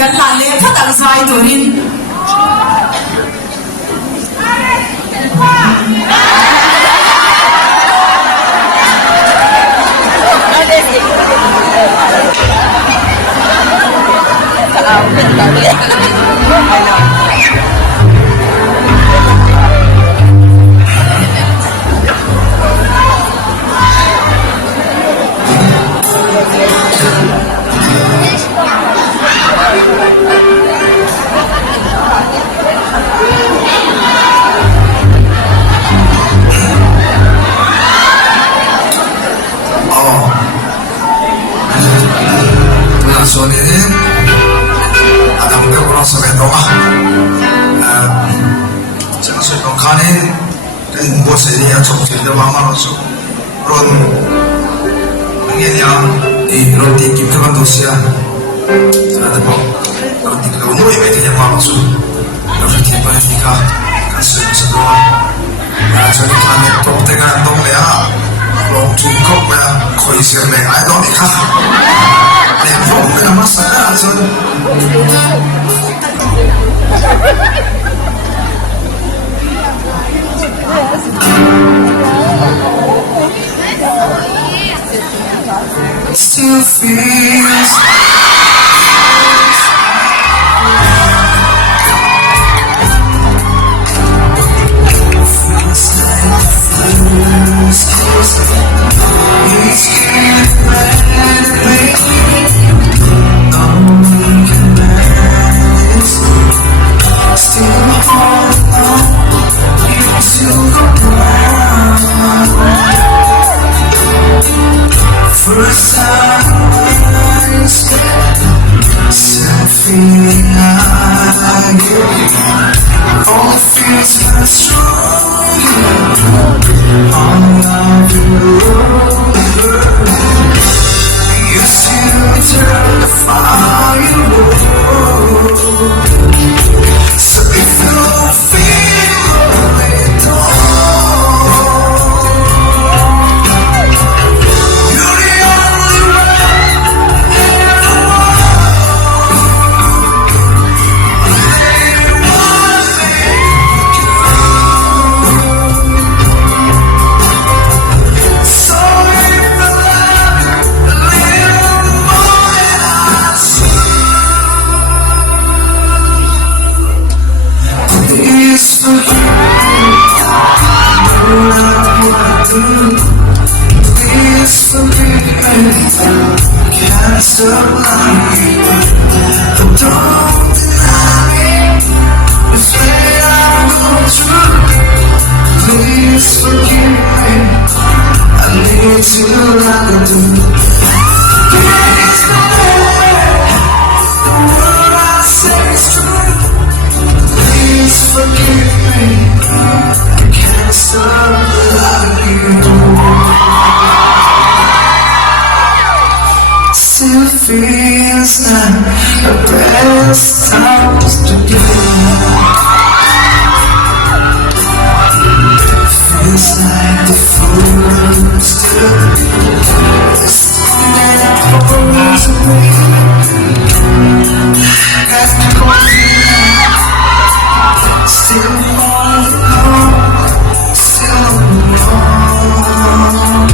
กันหลานเลี้ยงถ้าตังสายตัวนี้soalnya ada mungkin orang sampai rumah jangan sampai kongkane dan bos ini yang cukup jadi mama langsung ron pengen yang di ron di kim teman dosia ada bang ron di kalau mau yang itu yang mama langsung ron di mana nikah kasih semua jadi kami top tengah dong ya long cukup ya koi sirne ay dong nikah Levou a massa casa. Still feels first time I step feeling like you. All feels are strong. All of you. You still turn the fire. So if you don't feel it all. Please forgive me, can't stop loving you. But don't deny me, afraid I go through. Please forgive me, I need to like I do. Please believe the word I say is true. Please forgive me, I can't stop loving you. Still feels like the best times to be. Feels like the first always got me going. Still all alone, still alone.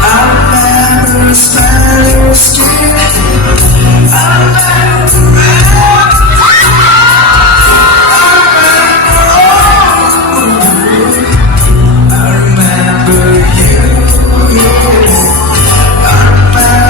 I remember smelling your skin. I remember you. I remember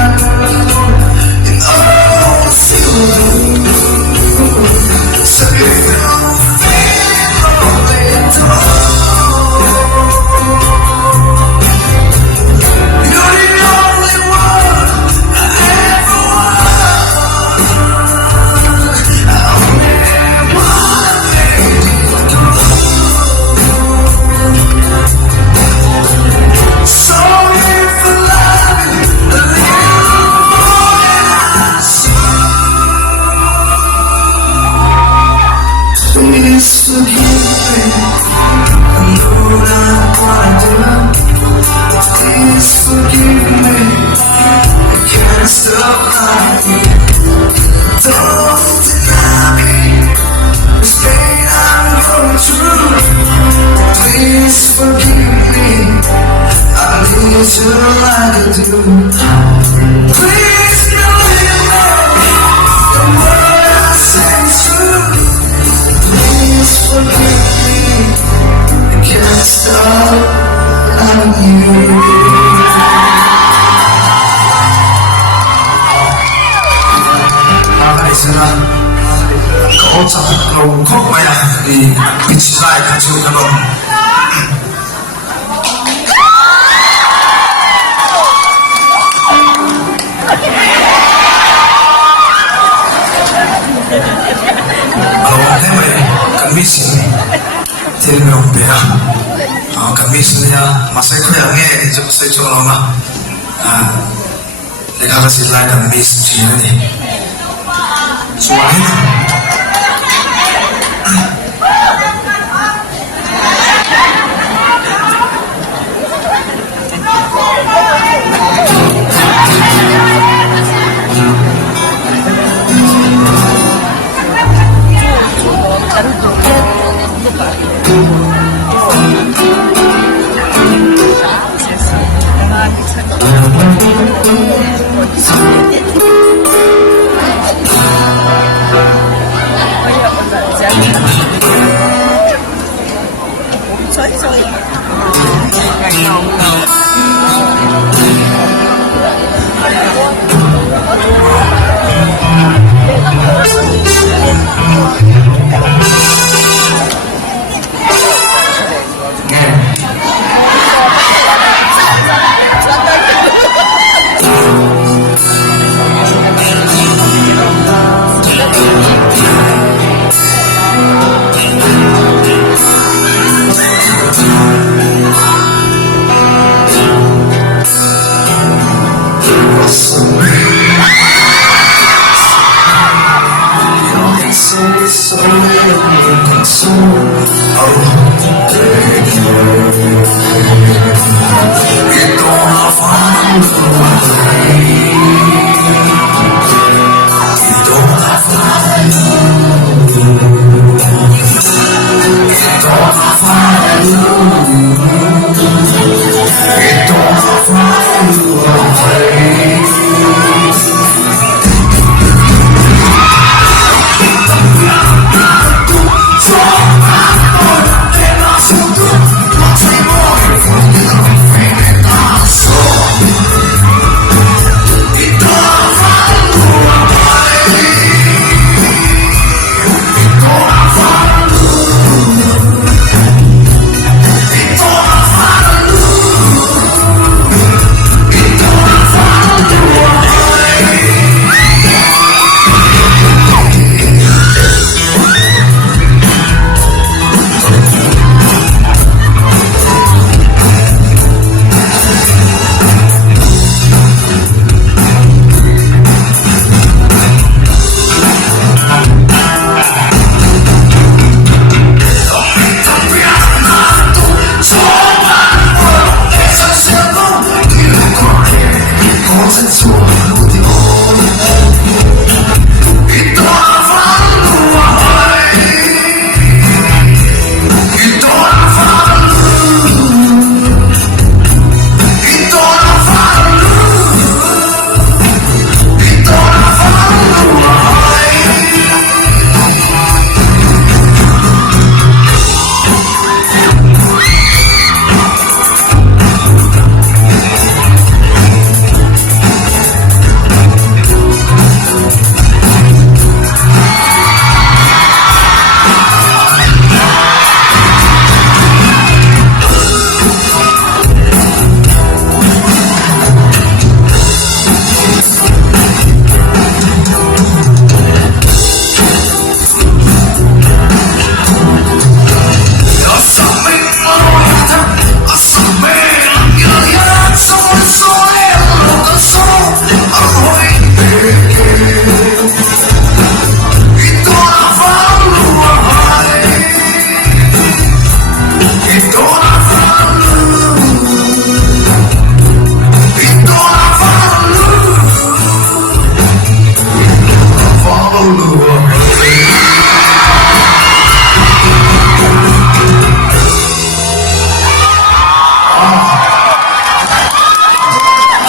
stop lying. Don't deny me this pain I'm going through. Please forgive me, I need you like I do. Please know you the word I say is true. Please forgive me, I can't stop loving you. 있으나 거참 너무 컸봐야 이 빛이 나의 가지고 가는 해머리 간미신 대명 배야 간미신이야 마사이 코양에 이제 마사이 쪽으로마 내가 같이 라이 간미신 주인이 좋아해?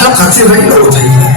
형 같이 하기가 못하겠네.